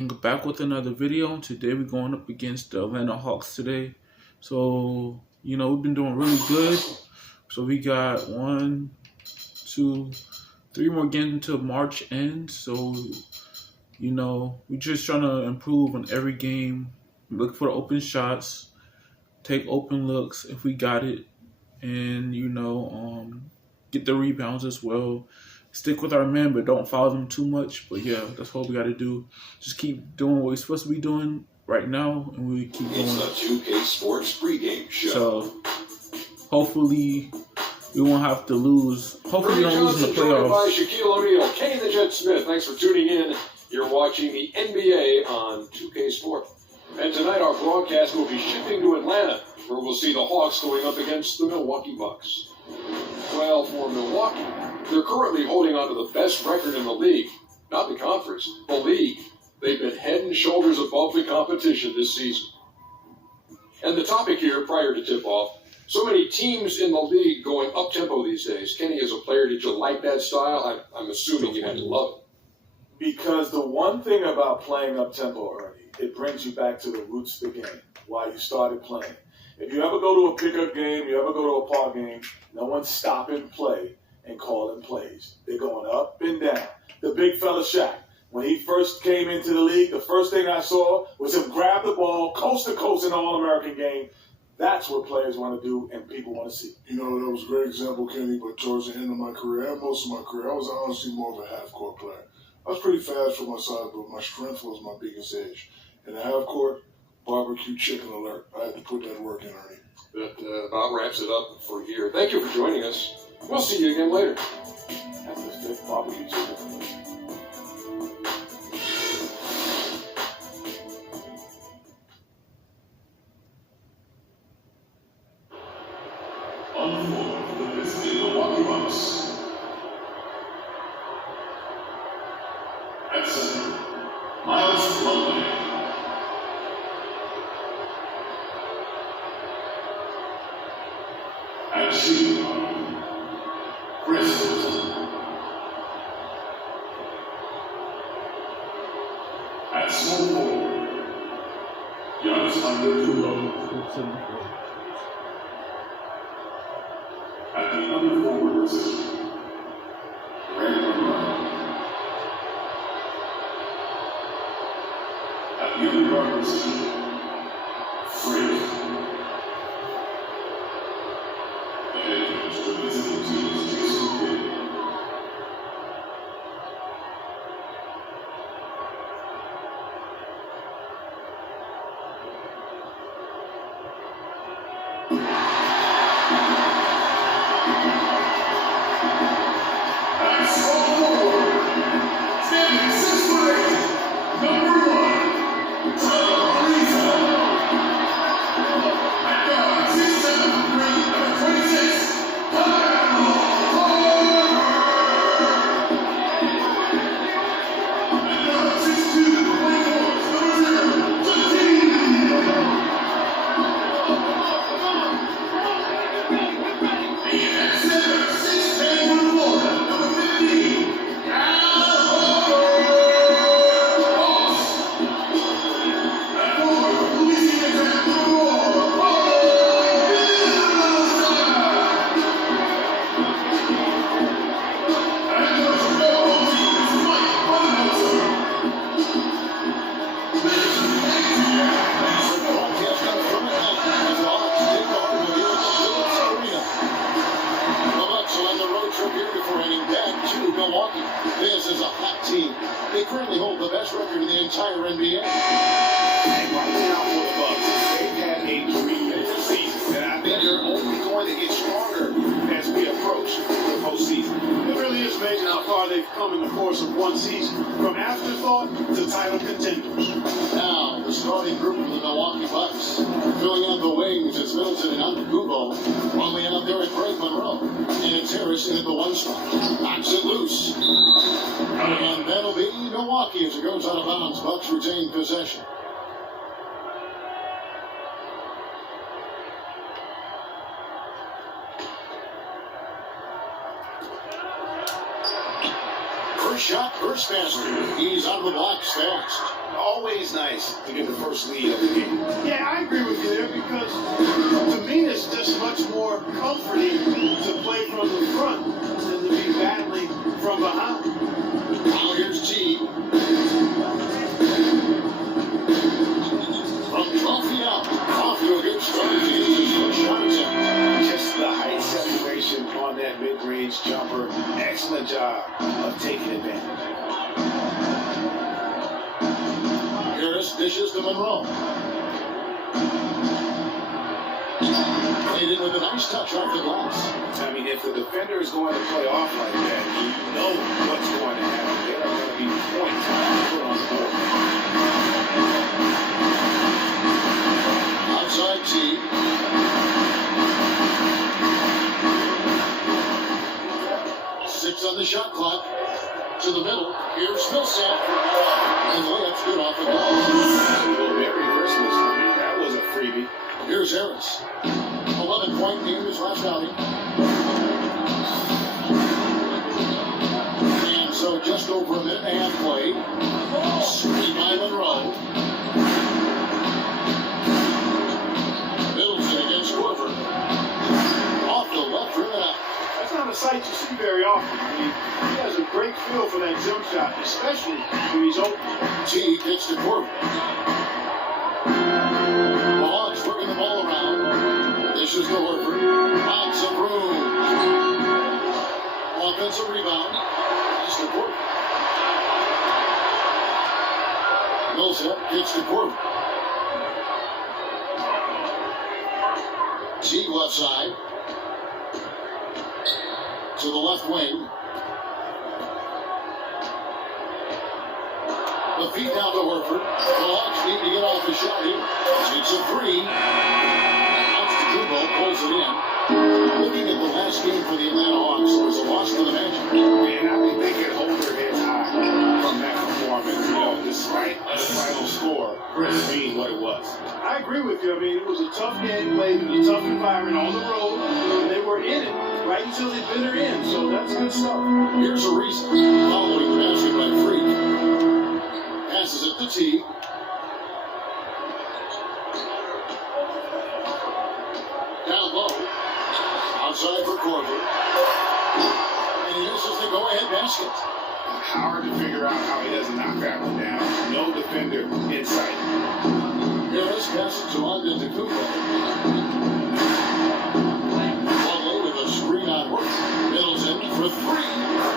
Back with another video. Today we're going up against the Atlanta Hawks today. So, we've been doing really good. So we got 1, 2, 3 more games until March ends. So, we're just trying to improve on every game. Look for the open shots. Take open looks if we got it. And, get the rebounds as well. Stick with our men, but don't foul them too much. But yeah, that's what we got to do. Just keep doing what we're supposed to be doing right now, and we keep going. It's the 2K Sports pregame show. So hopefully we won't have to lose. Hopefully we don't lose in the playoffs. By Shaquille O'Neal, Kenny the Jet Smith. Thanks for tuning in. You're watching the NBA on 2K Sports. And tonight our broadcast will be shifting to Atlanta, where we'll see the Hawks going up against the Milwaukee Bucks. Well, for Milwaukee, they're currently holding on to the best record in the league. Not the conference, the league. They've been head and shoulders above the competition this season. And the topic here, prior to tip-off, so many teams in the league going up-tempo these days. Kenny, as a player, did you like that style? I'm assuming you had to love it. Because the one thing about playing up-tempo, Ernie, it brings you back to the roots of the game, why you started playing. If you ever go to a pickup game, you ever go to a park game, no one's stopping play and calling plays. They're going up and down. The big fella Shaq, when he first came into the league, the first thing I saw was him grab the ball coast to coast in an All-American game. That's what players want to do and people want to see. That was a great example, Kenny, but towards the end of my career, and most of my career, I was honestly more of a half-court player. I was pretty fast for my size, but my strength was my biggest edge. In the half-court, barbecue chicken alert. I had to put that work in, Ernie. That about wraps it up for here. Thank you for joining us. We'll see you again later. That's the fifth barbecue chicken. On the floor for the visiting Milwaukee Bucks. At center, Miles Plumlee. At shooting guard, Chris Middleton. At small forward, Giannis Antetokounmpo. At the other forward position, Brandon Brown. At the other guard position, Frank. The head coach of the visiting team is Jason Kidd. Milwaukee. This is a hot team. They currently hold the best record in the entire NBA. And watch out for the Bucks. They've had a tremendous season, and I think they're only going to get stronger as we approach the postseason. It really is amazing how far they've come in the course of one season, from afterthought to title contenders. Now, the starting group of the Milwaukee Bucks. Filling out the wings, it's Middleton and Antetokounmpo. While we have there at Greg Monroe. And it's Harrison at the one spot. Knocks it loose. And that'll be Milwaukee as it goes out of bounds. Bucks retain possession. First shot Kurtzmaster, he's out of the blocks fast. Always nice to get the first lead of the game. Yeah, I agree with you there because to me it's just much more comforting to play from the front than to be battling from behind. Now here's T. From 12 feet out, off to a good start. He is his first shot attempt. Just the height separation on that mid-range jumper. Excellent job of taking advantage. Harris dishes to Monroe. Played in with a nice touch off the glass. I mean, if the defender is going to play off like that, you know what's going to happen. There are going to be points put on the board. Outside T. Six on the shot clock. To the middle. Here's Millsap. And the layup's good off the glass. Very versatile. I mean, that was a freebie. Here's Harris. 11-point game his last outing. And so just over a minute and a half played. Screen by Monroe. Middleton against Corver. Off the left rim and out. That's not a sight you see very often. I mean, he has a great feel for that jump shot, especially when he's open. T gets to Corver. The Hawks working the ball around. Dishes to Horford. Lots of room. Offensive rebound. Pass to Corver. Millsap gets to Corver. T left side. To the left wing. The feed down to Horford. The Hawks need to get off the shot here. It's a three. Outs to Kubo, pulls it in. Looking at the last game for the Atlanta Hawks, it was a loss for the Magic. And I think they can hold their heads high from that performance, you know, despite the final score being what it was. I agree with you. I mean, it was a tough game played in a tough environment on the road, and they were in it right until the bitter end. So that's good stuff. Here's a reason. Following the basket by Freak. Passes it to T. Down low. Outside for Corver. And he misses the go-ahead basket. Hard to figure out how he doesn't knock that one down. No defender in sight. Harris passes to Antetokounmpo. Conley with a screen on Horford. Middleton for three.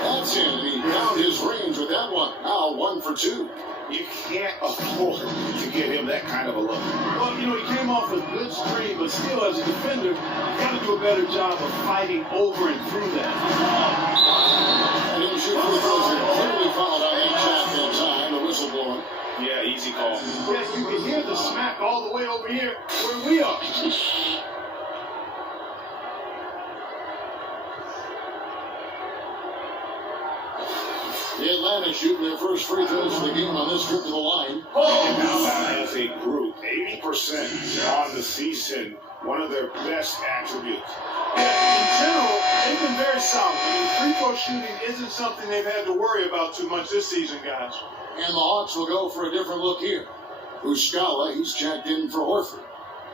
That's in. He found his range with that one. Now 1 for 2. You can't afford to give him that kind of a look. Well, you know, he came off a good stream, but still, as a defender, you got to do a better job of fighting over and through that. And he'll shoot free throws here. Clearly fouled on that shot in time. The whistle blowing. Yeah, easy call. Yes, you can hear the smack all the way over here where we are. The Atlanta shooting their first free throws for the game on this trip to the line. And now as a group, 80% on the season, one of their best attributes. In general, they've been very solid. I mean, free-throw shooting isn't something they've had to worry about too much this season, guys. And the Hawks will go for a different look here. Muscala, he's checked in for Horford.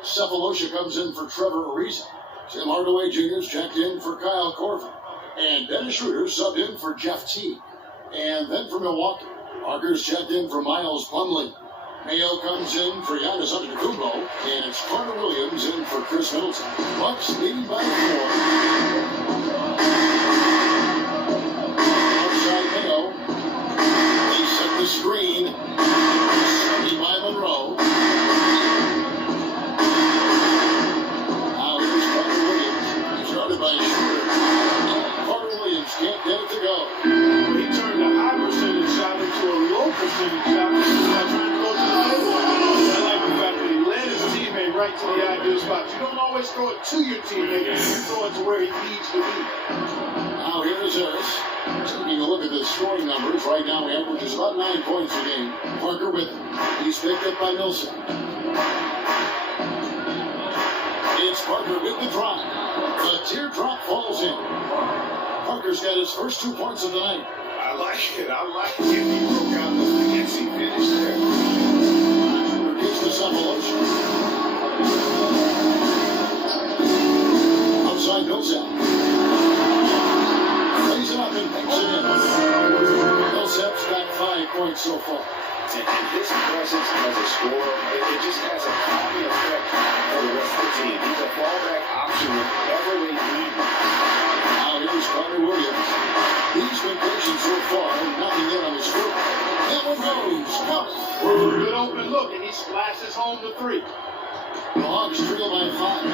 Cephalosha comes in for Trevor Ariza. Tim Hardaway Jr.'s checked in for Kyle Korver. And Dennis Schroeder subbed in for Jeff Teague. And then for Milwaukee, Parker's checked in for Miles Plumlee. Mayo comes in for Giannis Antetokounmpo, and it's Carter Williams in for Chris Middleton. Bucks leading by 4. Outside Mayo. They set the screen. Screen by Monroe. Now here's Carter Williams. Started by Schroeder. Carter Williams can't get it to go. He turned a high percentage shot into a low percentage shot by trying to go to the middle. I like the fact that he led his teammate right to the ideal spot. You don't always throw it to your teammate, you throw it to where he needs to be. Now here is Harris. Taking a look at the scoring numbers. Right now he averages about 9 points a game. Parker with him. He's picked up by Millsap. It's Parker with the drop. The teardrop falls in. Parker's got his first 2 points of the night. I I like it. I like it. He broke out the fancy finish there. Gets this evolution. Outside Millsap. Plays it up and banks it in. Millsap's got 5 points so far. And his presence as a scorer, it just has a calming effect for the rest of the team. He's a fallback option whenever they need him. Now here's Carter Williams. He's been patient so far, nothing yet on his foot. That one goes. Count. Good open look, and he splashes home the 3. The Hawks trail by 5.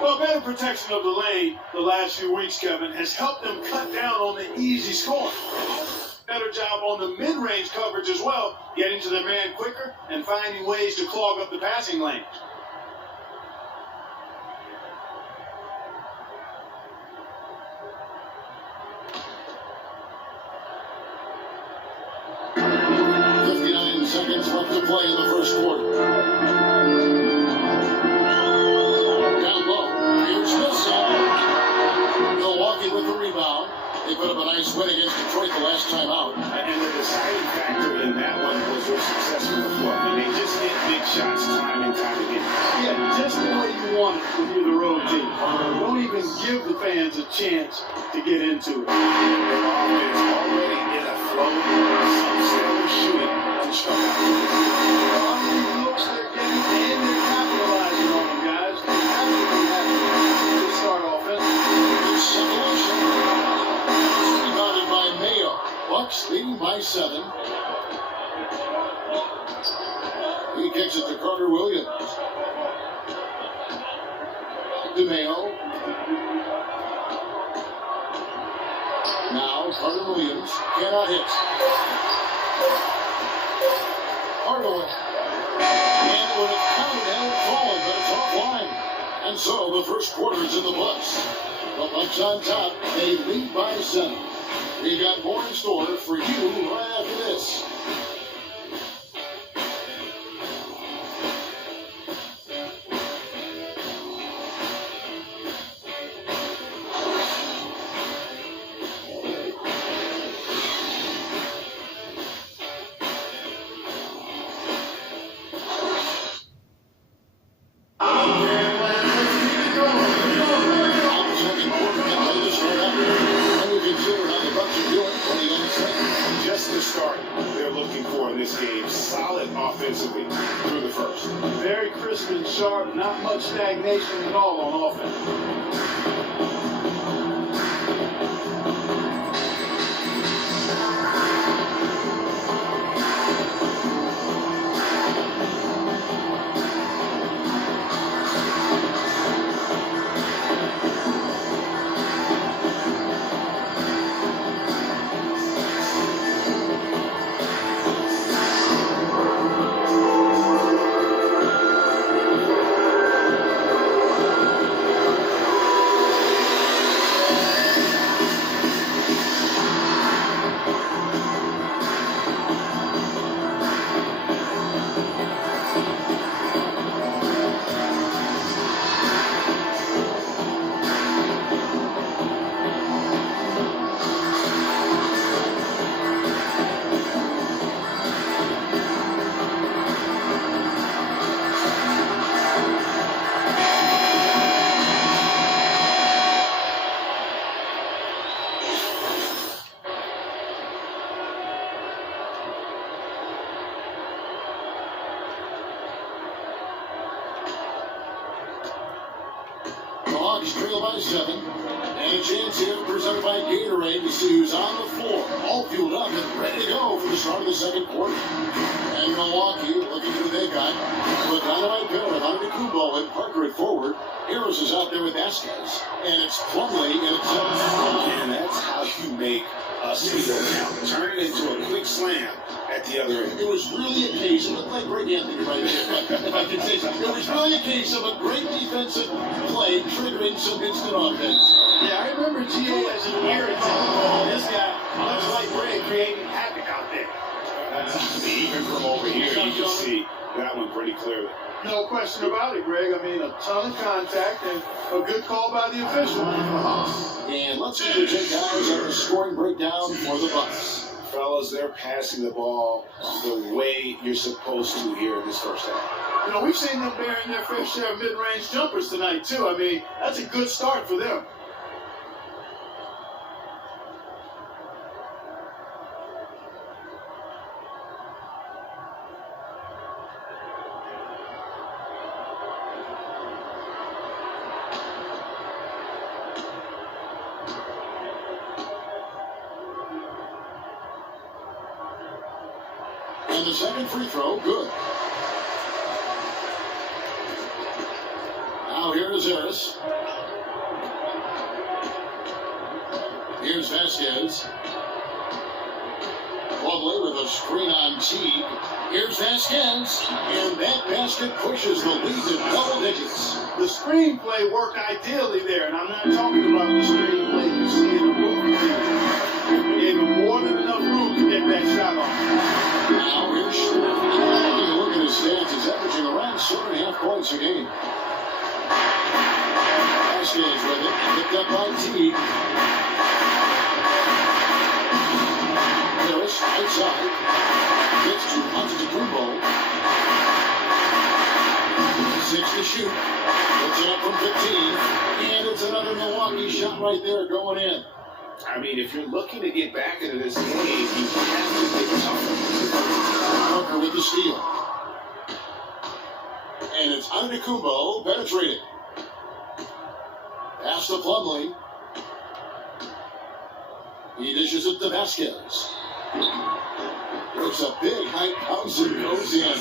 Well, better protection of the lane the last few weeks, Kevin, has helped them cut down on the easy scoring. Better job on the mid-range coverage as well, getting to their man quicker and finding ways to clog up the passing lane. Seconds left to play in the first quarter. Down low. Here's Millsap. Milwaukee with the rebound. They put up a nice win against Detroit the last time out. And the deciding factor in that one was their success from the floor. I mean, they just hit big shots time and time again. Yeah, just the way you want it when you're the road team. Don't even give the fans a chance to get into it. Their offense already in a flow. Some stellar shooting. Looks they're getting and they're capitalizing on them, guys. Absolutely happy to start offense. Separation. Rebounded by Mayo. Bucks leading by 7. He kicks it to Carter Williams. To Mayo. Now Carter Williams cannot hit. Hardaway. And it would have counted and fallen, but it's offline. And so the first quarter is in the books. The Bucks on top. They lead by 7. We've got more in store for you right after this. Just the start they're looking for in this game. Solid offensively through the first. Very crisp and sharp, not much stagnation at all on offense. Hawks trail by 7. And a chance here presented by Gatorade to see who's on the floor. All fueled up and ready to go for the start of the second quarter. And Milwaukee, looking who they got. With Donovan Pitt with Antetokounmpo and Parker at forward. Harris is out there with Vasquez. And it's Plumlee in at 7. And that's how you make a steal now. Turn it into a quick slam at the other end. It was really a case, it looked like Greg Anthony right there, if I can say so. It was really a case of a great defensive play triggering some instant offense. Yeah, I remember GA as an irritant. This guy, much like Greg, creating havoc out there. Even from over here, you can see that one pretty clearly. No question about it, Greg. I mean, a ton of contact and a good call by the official. And let's see the take guys on the scoring breakdown for the Bucks. Fellas, they're passing the ball the way you're supposed to here in this first half. You know, we've seen them bearing their fair share of mid-range jumpers tonight, too. I mean, that's a good start for them. And the second free throw, good. Now here is Harris. Here's Vasquez. Plumlee with a screen on Teague. Here's Vasquez. And that basket pushes the lead to double digits. The screenplay worked ideally there, and I'm not talking about the screenplay you see in the movie. It gave him more than enough room to get that shot off. Now here's Schmidt. Taking a look at his stats, he's averaging around 7.5 points a game. Vasquez with it, picked up by Teague. Harris outside. Gets to Antetokounmpo. 6 to shoot. Puts it up from 15. And it's another Milwaukee shot right there going in. I mean, if you're looking to get back into this game, you have to get tougher. Parker with the steal. And it's Antetokounmpo penetrating. Pass to Plumlee. He dishes it to Vasquez. There's a big height, comes and goes in.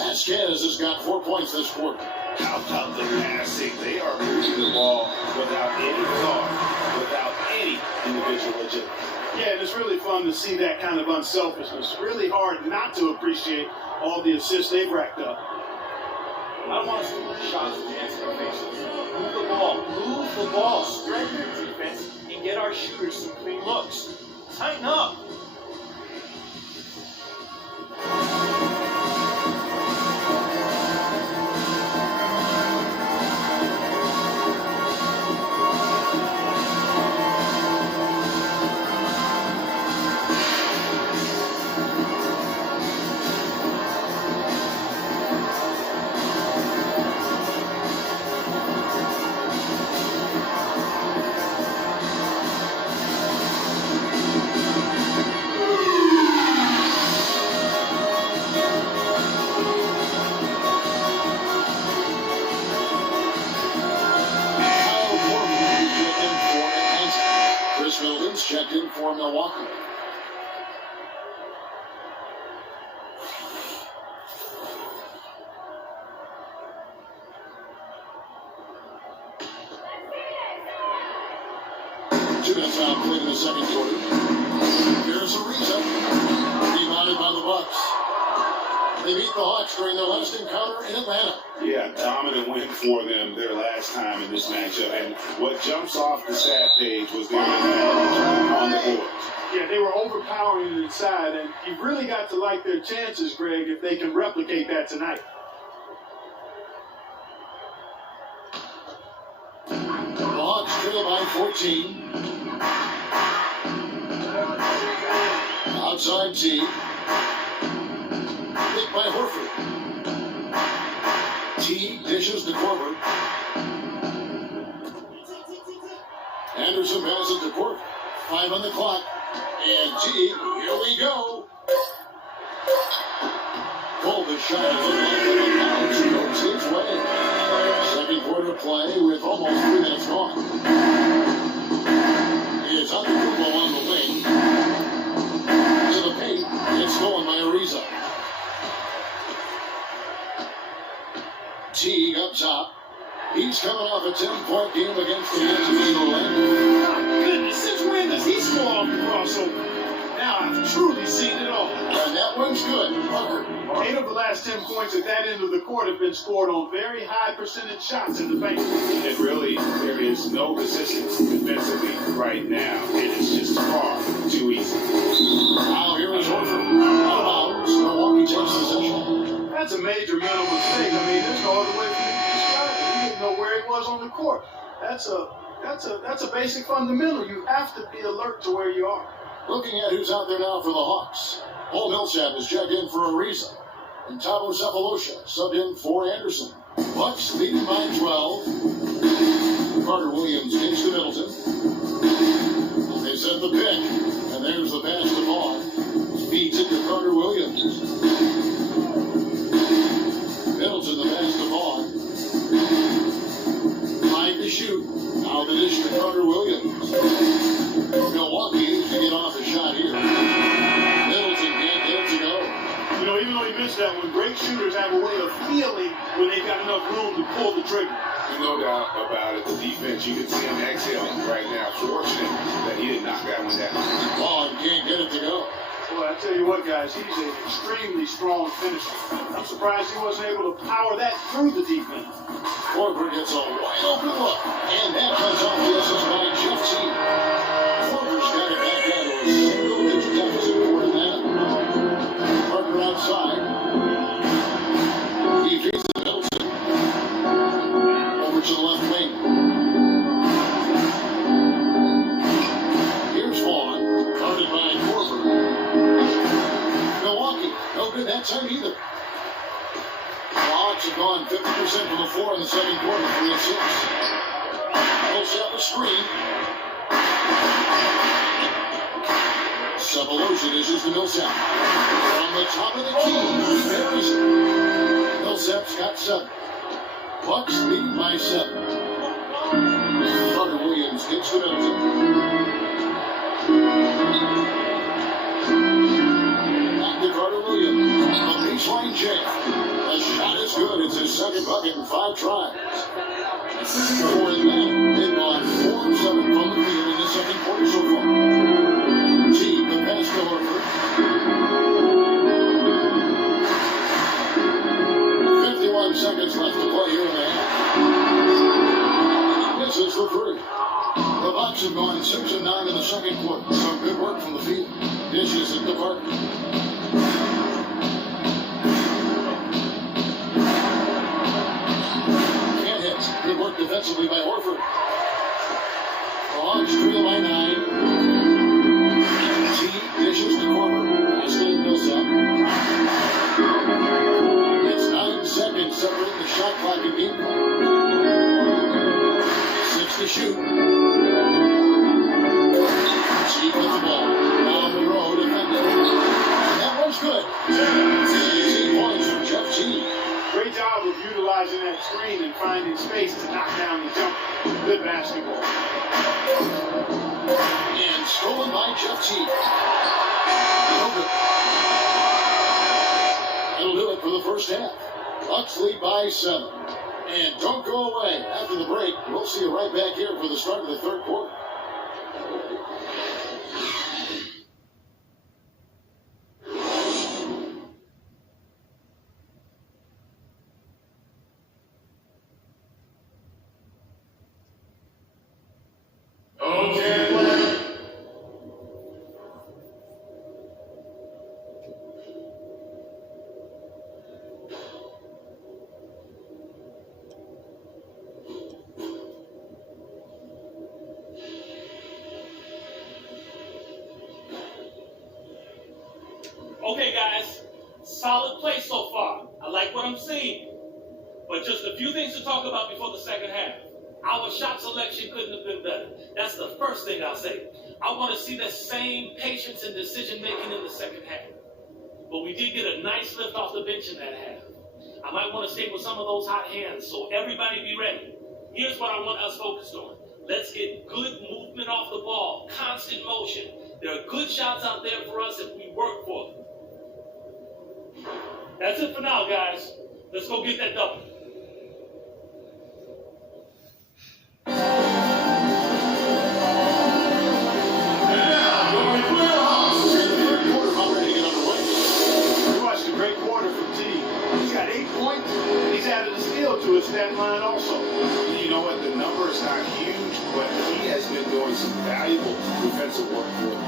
Vasquez has got 4 points this quarter. How about the passing? They are moving the ball without any thought, without any individual agility. Yeah, and it's really fun to see that kind of unselfishness. Really hard not to appreciate all the assists they've racked up. I don't want to see shots with the exclamations. Move the ball. Move the ball. Strengthen your defense and get our shooters some clean looks. Tighten up. Checked in for Milwaukee. Two minutes out, played in the second quarter. Here's Ariza, rebounded by the Bucks. They beat the Hawks during their last encounter in Atlanta. Yeah, dominant win for them their last time in this matchup. And what jumps off the stat page was their advantage on the board. Yeah, they were overpowering inside, and you really got to like their chances, Greg, if they can replicate that tonight. The Hawks trail by 14. Outside T. Hit by Horford. T dishes to Korver. Anderson passes to Korver. 5 on the clock. And T, here we go. Cole, the shot goes his way. Second quarter to play with almost 3 minutes gone. It's Antetokounmpo on the wing. To the paint. It's stolen by Ariza. Teague up top. He's coming off a 10-point game against the Magic in Orlando. My goodness, since when does he score off the crossover? Now I've truly seen it all. And that one's good. Parker. 8 of the last 10 points at that end of the court have been scored on very high percentage shots in the paint. And really, there is no consistency defensively right now. It is just far too easy. Now here is Horford. Out of bounds. Milwaukee takes possession. That's a major mental mistake. I mean, there's no other way for you to describe it. He didn't know where he was on the court. That's a basic fundamental. You have to be alert to where you are. Looking at who's out there now for the Hawks. Paul Millsap is checked in for Ariza. And Thabo Sefolosha subbed in for Anderson. Bucks leading by 12. Carter Williams takes to Middleton. They set the pick. And there's the pass to Vaughn. Feeds it to Carter Williams. Middleton the pass to Vaughn. 5 to shoot. Now the dish to Carter Williams. Milwaukee needs to get off the shot here. Middleton can't get it to go. You know, even though he missed that one, great shooters have a way of feeling when they've got enough room to pull the trigger. No doubt about it. The defense, you can see him exhaling right now. Fortunate that he didn't knock that one down. Vaughn can't get it to go. Boy, I tell you what, guys, he's an extremely strong finisher. I'm surprised he wasn't able to power that through the defense. Horford gets a wide open look, and that comes off the assist by Jeff Teague. Horford's got it back down to a single-digit deficit more than that. Parker outside. He feeds to Middleton. Over to the left wing. Here's Vaughn, guarded by Horford. Milwaukee, no good that time either. The Hawks have gone 50% from the floor in the second quarter, 3 and 6. Millsap a screen. Sefolosha dishes to Millsap. From the top of the key, he buries it. Millsap's got 7. Bucks leading by 7. Carter Williams gets to Middleton. Back to Carter Williams. A baseline jam. The shot is good. It's his second bucket in 5 tries. For them, they've gone 4 of 7 from the field in the second quarter so far. Teague, the pass to Horford. 51 seconds left to play here in the half. Misses for 3. The Bucks have gone 6 of 9 in the second quarter. Some good work from the field. Dishes at the Parker. Can't hit. Good work defensively by Horford. The Hawks trail by 9. Teague dishes to Korver. Pass to Millsap. It's 9 seconds separating the shot clock and game clock. 6 to shoot. Teague with the ball. Down the road, defended. And that one's good. 16 points from Jeff Teague. Great job of utilizing that screen and finding space to knock down the jumper. Good basketball. And stolen by Jeff Teague. Over. That'll do it for the first half. Bucks lead by 7. And don't go away. After the break, we'll see you right back here for the start of the third quarter. Okay, guys, solid play so far. I like what I'm seeing. But just a few things to talk about before the second half. Our shot selection couldn't have been better. That's the first thing I'll say. I want to see that same patience and decision-making in the second half. But we did get a nice lift off the bench in that half. I might want to stay with some of those hot hands, so everybody be ready. Here's what I want us focused on. Let's get good movement off the ball, constant motion. There are good shots out there for us if we work for them. That's it for now, guys. Let's go get that double. To his stat line also. You know what? The number is not huge, but he has been doing some valuable defensive work for him.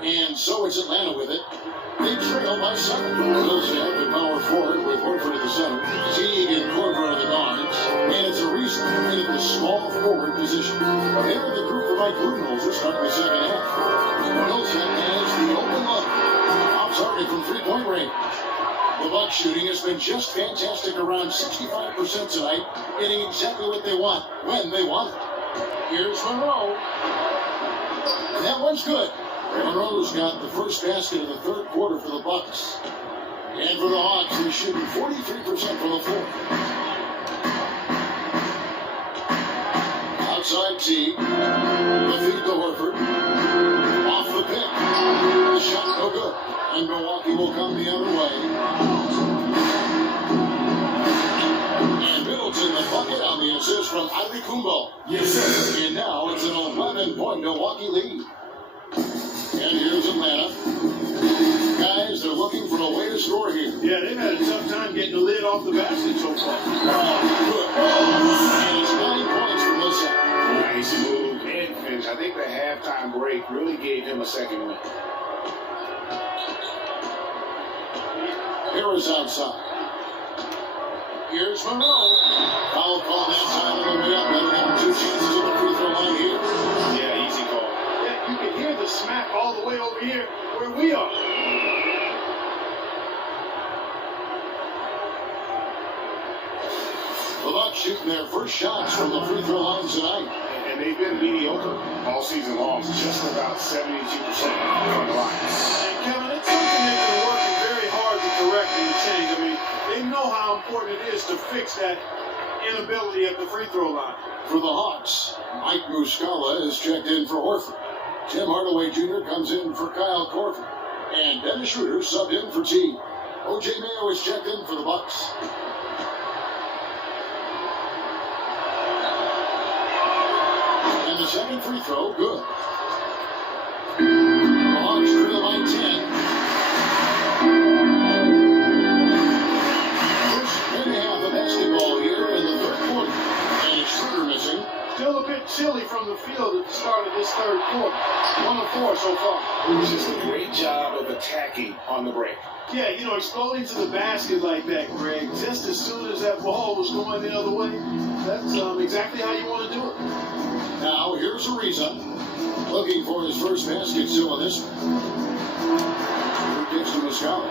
And so it's Atlanta with it. They trail by 7. Bills have the power forward with Horford at the center, Teague and Korver are the guards, and it's a reason in the small forward position. They're the group for Mike Budenholzer starting the second half. Wilson has the open look. Off target from three-point range. The Bucs shooting has been just fantastic, around 65% tonight, getting exactly what they want when they want it. Here's Monroe. And that one's good. Monroe's got the first basket of the third quarter for the Bucs. And for the Hawks, he's shooting 43% from the floor. Outside T. The feed to Horford. Off the pick. The shot no good. And Milwaukee will come the other way. And Middleton the bucket on the assist from Adetokounmpo. Yes, sir. And now it's an 11-point Milwaukee lead. And here's Atlanta. Guys, they're looking for a way to score here. Yeah, they've had a tough time getting the lid off the basket so far. Good. And it's 9 points from this side. Nice move and finish. I think the halftime break really gave him a second win. Harris outside. Here's Monroe. Foul call that time on the way up. Better have 2 chances at the free throw line here. Yeah, easy call. You can hear the smack all the way over here where we are. The Bucs shooting their first shots from the free throw line tonight. And they've been mediocre all season long, just about 72% from the line. And Kevin, it's something they've been working very hard to correct and change. I mean, they know how important it is to fix that inability at the free throw line. For the Hawks, Mike Muscala is checked in for Horford. Tim Hardaway Jr. comes in for Kyle Korver. And Dennis Schroeder subbed in for T. O.J. Mayo is checked in for the Bucs. And the second free throw, good. The Hawks trail by 10. First and a half of basketball here in the third quarter. And it's Schroeder missing. Still a bit chilly from the field at the start of this third quarter. 1 of 4 so far. It was just a great job of attacking on the break. Yeah, you know, exploding to the basket like that, Greg, just as soon as that ball was going the other way, that's exactly how you want to do it. Now, here's Ariza, looking for his first basket still in this one. He kicks to Muscala.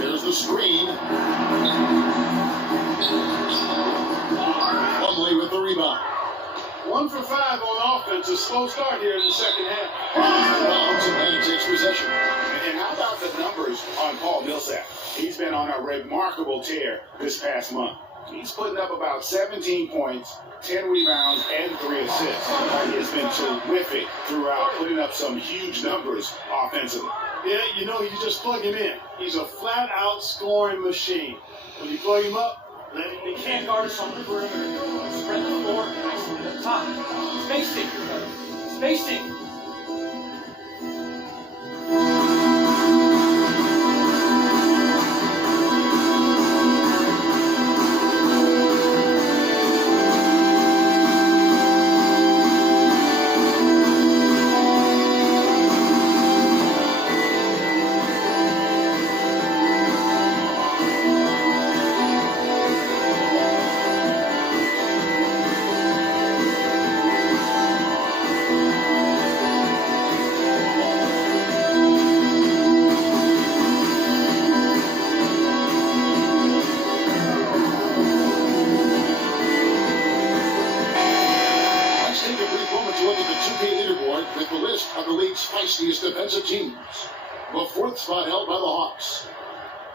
There's the screen. Plumlee with the rebound. 1 for 5 on offense. A slow start here in the second half. Bounds and takes possession. And how about the numbers on Paul Millsap? He's been on a remarkable tear this past month. He's putting up about 17 points, 10 rebounds, and 3 assists. He has been terrific throughout, putting up some huge numbers offensively. Yeah, you know, you just plug him in. He's a flat-out scoring machine. When you plug him up, They can't guard us on the perimeter. Spread the floor nicely up top. Spacing. Spacing. Feistiest defensive teams. The fourth spot held by the Hawks.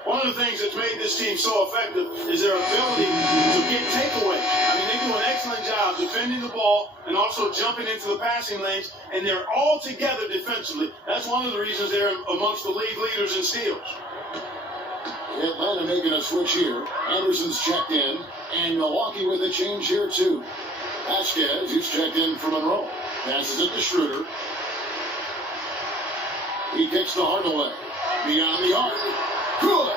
One of the things that's made this team so effective is their ability to get takeaway. I mean, they do an excellent job defending the ball and also jumping into the passing lanes, and they're all together defensively. That's one of the reasons they're amongst the league leaders in steals. Atlanta making a switch here. Anderson's checked in, and Milwaukee with a change here too. Vasquez, who's checked in for Monroe, passes it to Schroeder. He kicks the Hardaway. Beyond the arc. Good!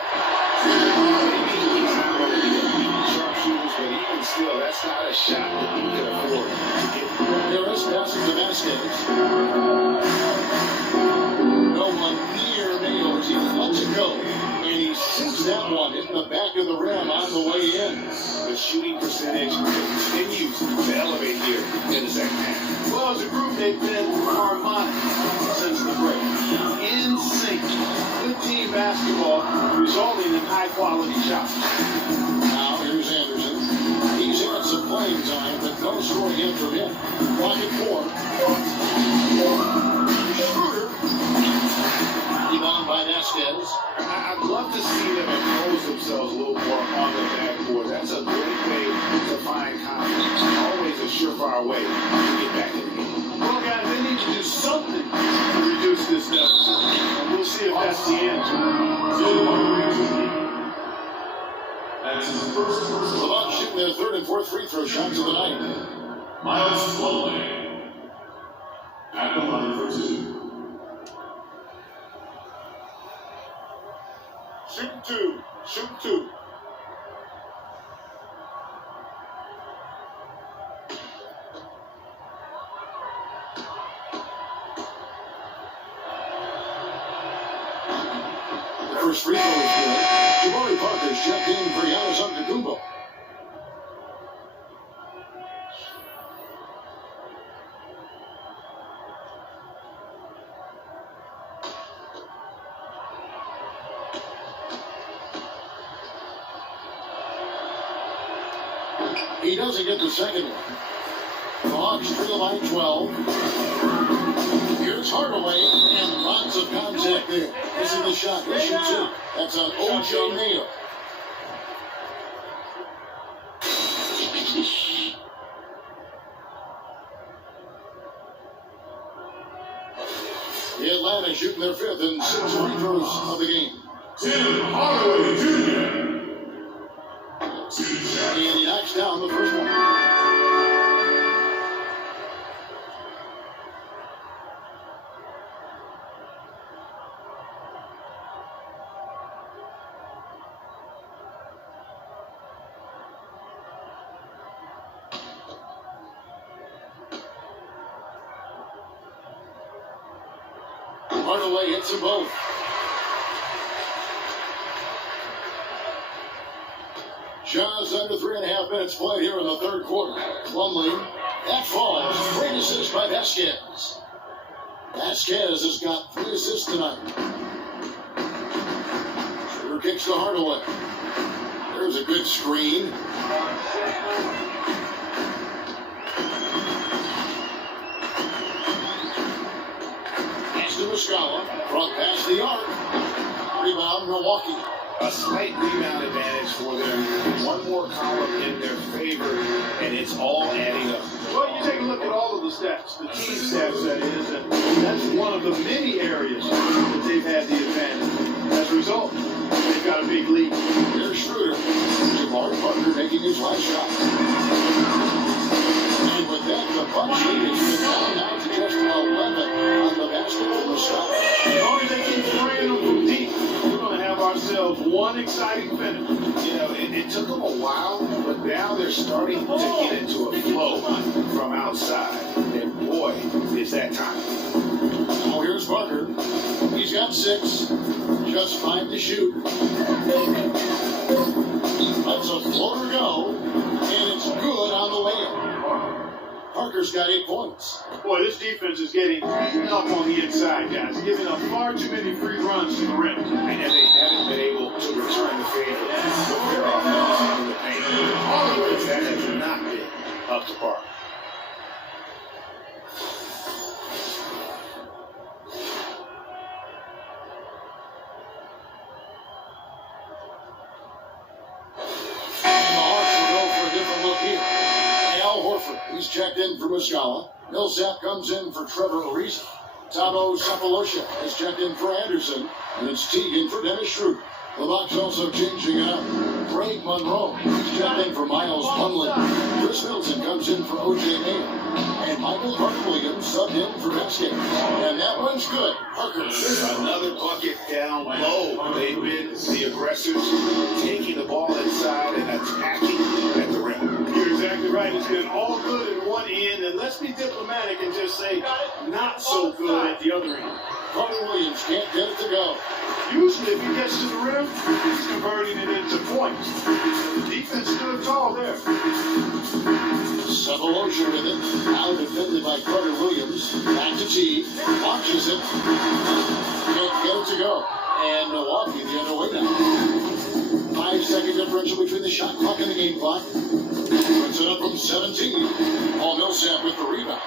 Sharpshooters, but even still, that's not a shot that he can afford to get. Harris passes to Vasquez. No one near nails. He lets it go. And he sinks that one in the back of the rim on the way in. The shooting percentage continues to elevate here in the second half. Well, as a group, they've been harmonic since the break. In sync. Good team basketball resulting in high-quality shots. Now, here's Anderson. He's had some playing time, but no scoring in from him. Pocket four. Schroeder. Rebound by Vasquez. I'd love to see them impose themselves a little more on the backboard. That's a great way to find confidence. Always a surefire way to get back in the game. Well, guys, they need to do something to reduce this deficit. And we'll see if that's the answer. The Bucks shooting their third and fourth free throw shots of the night. Miles Plumlee at the line for two. Shoot two. Shoot two. The first free throw is good. Jabari Parker's checked in for Giannis Antetokounmpo. He doesn't get the second one. The Hawks trail by 12. Here's Hardaway, and lots of contact there. This is the shot. He shoots it. That's on O.J. Mayo. The Atlanta shooting their fifth and sixth free throws of the game. Tim Hardaway Jr. And he knocks down the first one. Hardaway hits them both. Just under 3.5 minutes played here in the third quarter. Plumlee, that falls. Great assist by Vasquez. Vasquez has got 3 assists tonight. Schroeder kicks to Hardaway. There's a good screen. Pass to Muscala. Front past the arc. Rebound, Milwaukee. A slight rebound advantage for them. One more column in their favor, and it's all adding up. Well, you take a look at all of the the stats, the team stats that is, and that's one of the many areas that they've had the advantage. As a result, they've got a big lead. Here's Schroeder. Jabari Parker making his last shot. And with that, the Bucks lead has been down now to just 11 on the basketball shot. As long as they keep spraying them from deep, we're going to have ourselves one exciting finish. You know, it took them a while, but now they're starting to get into a flow from outside. And boy, is that time. Now here's Parker. He's got 6. Just 5 to shoot. Let's a floater go. And it's good on the way in. Parker's got 8 points. Boy, this defense is getting beaten up on the inside, guys. Giving up far too many free runs to the rim. And they haven't been able to return the favor with their offense in the paint. All of this, that has not been up to par. He's checked in for Muscala. Millsap comes in for Trevor Ariza. Thabo Sefolosha has checked in for Anderson. And it's Teagan for Dennis Schroeder. The Bucks also changing it up. Craig Monroe is checked in for Miles Bunlin. Chris Middleton comes in for O.J. Mayer. And Michael Carter-Williams subbed in for Metzger. And that one's good. Parker. Another bucket down low. They've been the aggressors, taking the ball inside and attacking at the rim. You're exactly right. It's been all good at one end, and let's be diplomatic and just say not so good at the other end. Carter-Williams can't get it to go. Usually, if he gets to the rim, he's converting it into points. The defense stood tall there. Sefolosha with it. Now defended by Carter-Williams. Back to T. Launches it. Can't get it to go. And Milwaukee the other way now. 5-second differential between the shot clock and the game clock. Puts it up from 17. Paul Millsap with the rebound.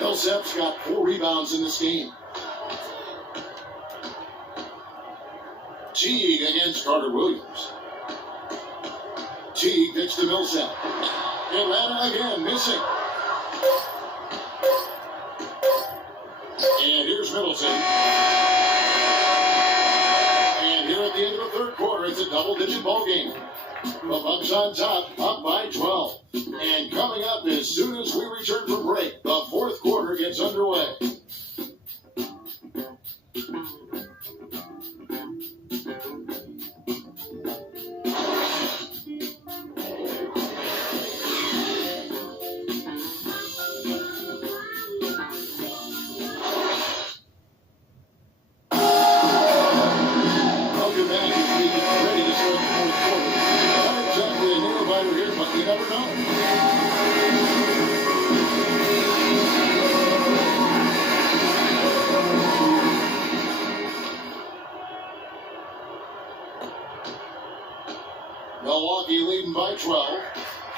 Millsap's got 4 rebounds in this game. Teague against Carter-Williams. Teague gets to Millsap. Atlanta again missing. And here's Middleton. And here at the end of the third quarter, it's a double-digit ball game. The Bucks on top, up by 12. And coming up as soon as we return from break, the fourth quarter gets underway. You never know. Milwaukee leading by 12.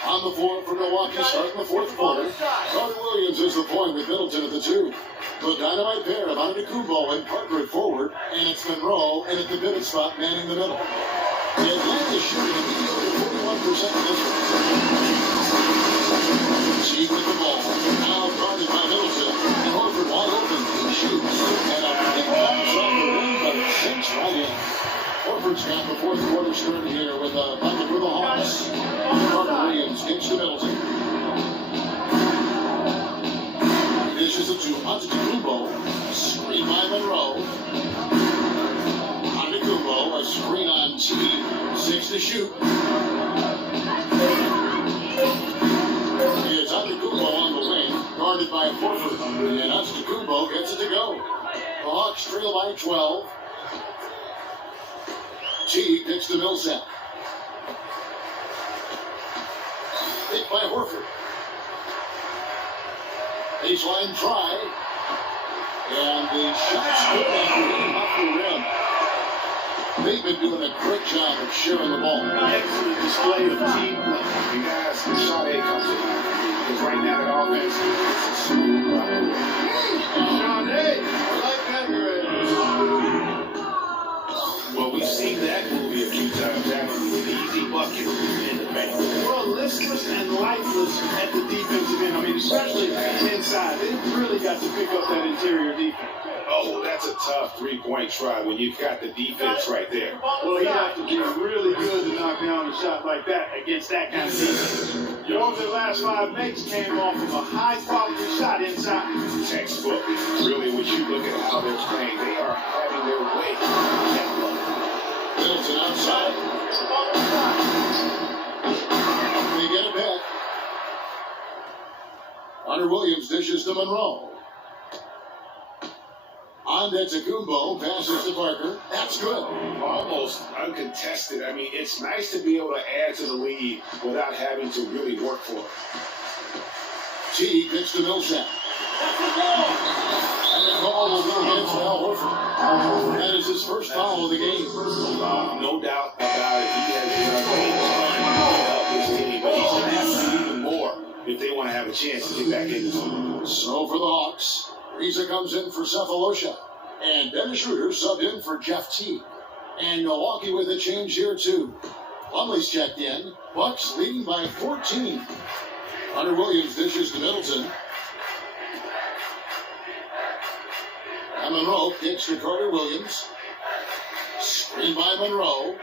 On the floor for Milwaukee starting the fourth quarter. Carter-Williams is the point with Middleton at the 2. The dynamite pair of Antetokounmpo and Parker at forward, and it's Monroe and at the pivot spot manning the middle. The Atlanta shooting a mediocre 41% this one. Teague with the ball. Now guarded by Middleton. And Horford wide open. He shoots. And a big bounce off the rim, but it sinks right in. Horford's got the fourth quarter started here with a bucket for the Hawks. Carter-Williams gives to Middleton. He dishes it to Antetokounmpo. Screen by Monroe. Antetokounmpo, a screen on T. 6 to shoot. It's Antetokounmpo on the wing, guarded by Horford. And Antetokounmpo gets it to go. The Hawks trail by 12. T picks to Millsap. Picked by Horford. Baseline try. And the shot's good and off the rim. They've been doing a great job of sharing the ball. Excellent display of team play. You guys, Sade comes in. Because right now that offense is smooth right Sade, I like that grade. Well, we've seen that movie a few times, having an easy bucket in the paint. Well, listless and light. lifeless at the defensive end. I mean, especially inside. They really got to pick up that interior defense. Oh, that's a tough three-point try when you've got the defense right there. Well, you have to be really good to knock down a shot like that against that kind of defense. 4 of their last 5 makes came off of a high-quality shot inside. Textbook. Really, when you look at how they're playing, they are having their way. Middleton outside. They get it back. Hunter Williams dishes to Monroe. On Antetokounmpo, passes to Parker. That's good. Almost uncontested. I mean, it's nice to be able to add to the lead without having to really work for it. T pitch to Millsap. And the call will go against Al Horford. That is his first foul of the game. No doubt about it. He has done a ton to help his team, but he's going to have to do even more if they want to have a chance to get back in this one. So for the Hawks, Riza comes in for Cephalosha. And Dennis Schroeder subbed in for Jeff T. And Milwaukee with a change here too. Plumlee's checked in. Bucks leading by 14. Hunter Williams dishes to Middleton. And Monroe kicks to Carter Williams. Screen by Monroe.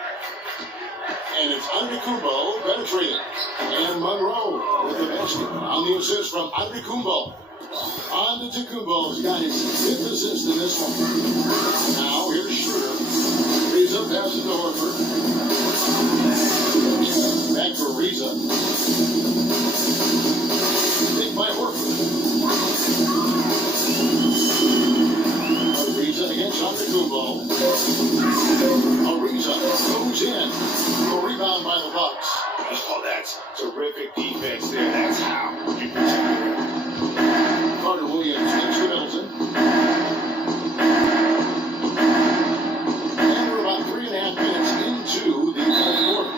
And it's Antetokounmpo penetrating. And Monroe with the basket. On the assist from Antetokounmpo. Antetokounmpo's got his 5th assist in this one. Now here's Schroeder. Riza passes to Horford. Back for Riza. Picked by Horford. Ariza against Antetokounmpo. Ariza goes in. A rebound by the Bucks. Oh, that's terrific defense there. That's how you protect the rim. Carter Williams gives to Middleton. And we're about 3.5 minutes into the fourth quarter.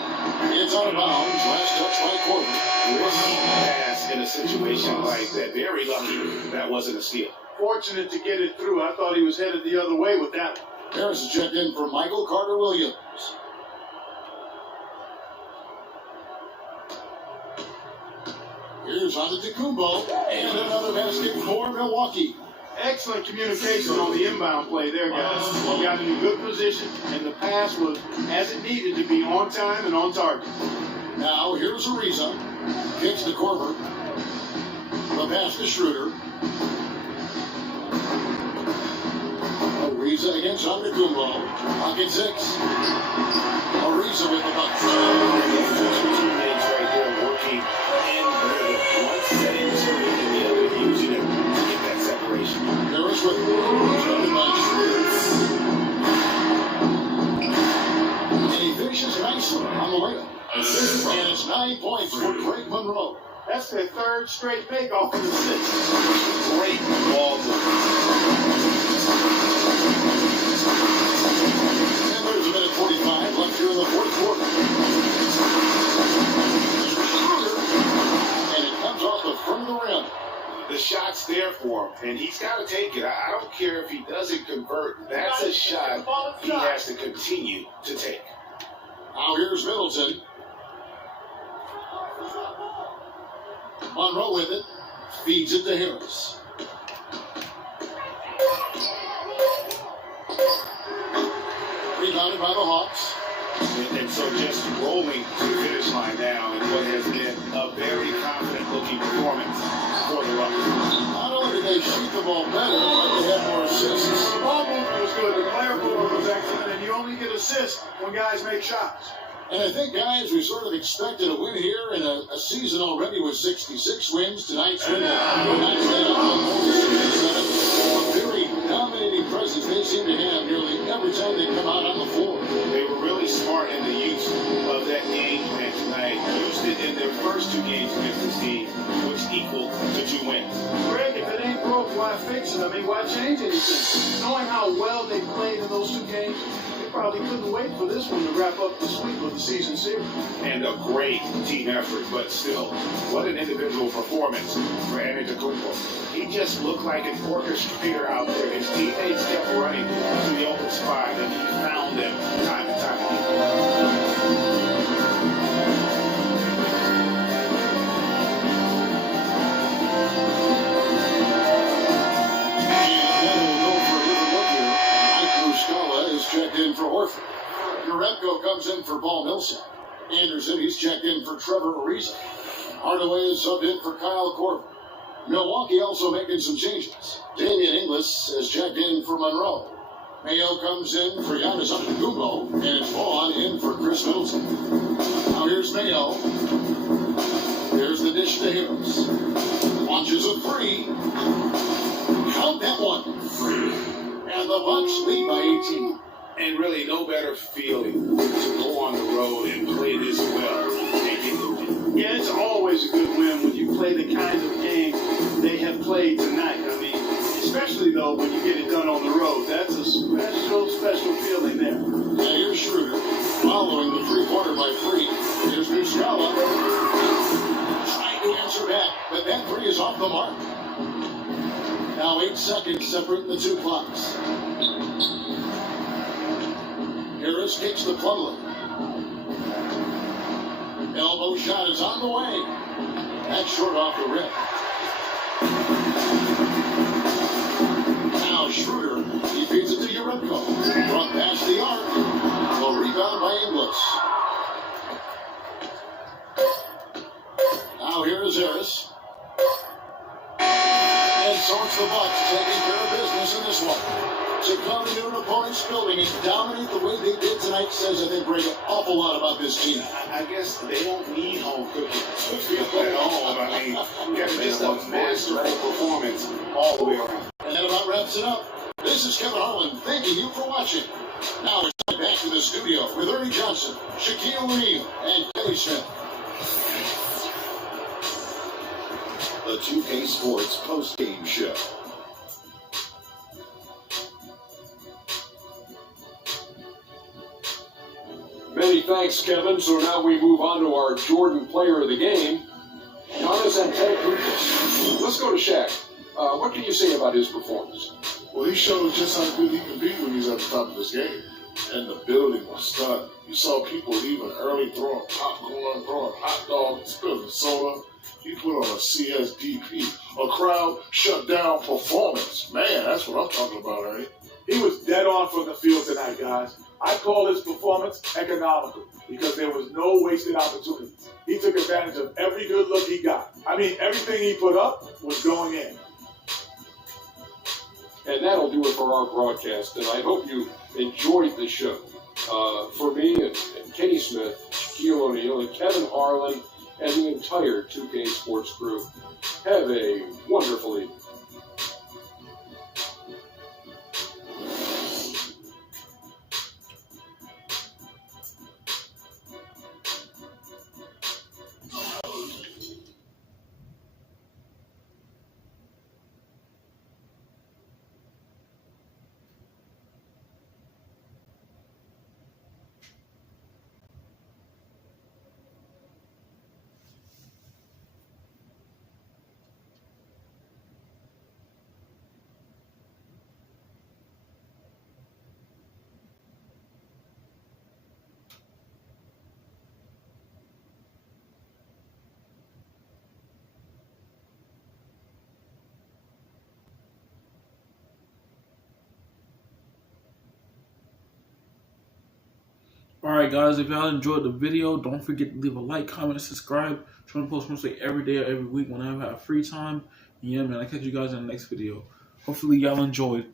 It's out of bounds. Last touch by Corbin. Risky pass in a situation like that. Very lucky that wasn't a steal. Fortunate to get it through. I thought he was headed the other way with that one. Harris is checked in for Michael Carter Williams. Here's Antetokounmpo, and another basket for Milwaukee. Excellent communication on the inbound play there, guys. You got in a good position, and the pass was as it needed to be, on time and on target. Now here's Ariza. Kicks to Corbin. The pass to Schroeder. Ariza against Antetokounmpo. Pocket 6. Ariza with the bucket. Teammates right there working in rhythm. One setting the screen and the other using it to get that separation. Harris with Jordan by Schroeder. And he finishes nicely on the layup. And it's 9 points for Greg Monroe. That's their 3rd straight make off of the 6th. Great ball. And there's a minute 45 left here in the fourth quarter. And it comes off the front of the rim. The shot's there for him, and he's got to take it. I don't care if he doesn't convert. That's a shot he has to continue to take. Now here's Middleton. Monroe with it. Feeds it to Harris. Rebounded by the Hawks. And so just rolling to the finish line now in what has been a very confident-looking performance for the Rockets. Not only did they shoot the ball better, but they had more assists. The ball movement was good. The player movement was excellent, and you only get assists when guys make shots. And I think, guys, we sort of expected a win here in a season already with 66 wins. Tonight's win, tonight's a very dominating presence they seem to have nearly every time they come out on the floor. They were really smart in the use of that game plan tonight. Used it in their first 2 games against this team, which equaled to 2 wins. Greg, if it ain't broke, why fix it? I mean, why change anything? Knowing how well they played in those 2 games, they probably couldn't wait for this one to wrap up the sweep of the season series. And a great team effort, but still, what an individual performance for Antetokounmpo. He just looked like an orchestrator out there. His teammates kept running to the open spot, and he found them time and time again. Wilson. Anderson, he's checked in for Trevor Ariza. Hardaway is subbed in for Kyle Korver. Milwaukee also making some changes. Damian Inglis is checked in for Monroe. Mayo comes in for Giannis Antetokounmpo, and it's Vaughn in for Chris Middleton. Now here's Mayo. Here's the dish to Hibbs. Launches a three. Count that one. And the Bucks lead by 18. And really, no better feeling to go on the road and play this well and get the win. Yeah, it's always a good win when you play the kind of game they have played tonight. I mean, especially though when you get it done on the road. That's a special feeling there. Now here's Schroeder following the three-pointer by three. Here's Muscala trying to answer back, but that three is off the mark. Now 8 seconds separate the two clocks. Harris kicks the Plumlee. Elbow shot is on the way. That's short off the rim. Now Schroeder, he feeds it to Yaremko. Brought past the arc. A rebound by Inglis. Now here is Harris. And so it's the Bucks taking care of business in this one. To come into an opponent's building and dominate the way they did tonight says, I think, Greg, an awful lot about this team. I guess they don't need home cooking to feel at home. I mean, you got just a masterful performance all the way around. And that about wraps it up. This is Kevin Harlan thanking you for watching. Now it's back to the studio with Ernie Johnson, Shaquille O'Neal, and Kenny Smith. The 2K Sports post-game show. Many thanks, Kevin. So now we move on to our Jordan player of the game, Giannis Antetokounmpo. Let's go to Shaq. What can you say about his performance? Well, he showed just how good he can be when he's at the top of his game. And the building was stunned. You saw people leaving early, throwing popcorn, throwing hot dogs, spilling soda. He put on a CSDP, a crowd shut down performance. Man, that's what I'm talking about, Ernie. He was dead on from the field tonight, guys. I call his performance economical because there was no wasted opportunities. He took advantage of every good look he got. I mean, everything he put up was going in. And that'll do it for our broadcast, and I hope you enjoyed the show. For me and Kenny Smith, Shaquille O'Neal, and Kevin Harlan, and the entire 2K Sports crew, have a wonderful evening. Alright guys, if y'all enjoyed the video, don't forget to leave a like, comment, and subscribe. Trying to post mostly every day or every week whenever I have free time. Yeah man, I'll catch you guys in the next video. Hopefully y'all enjoyed.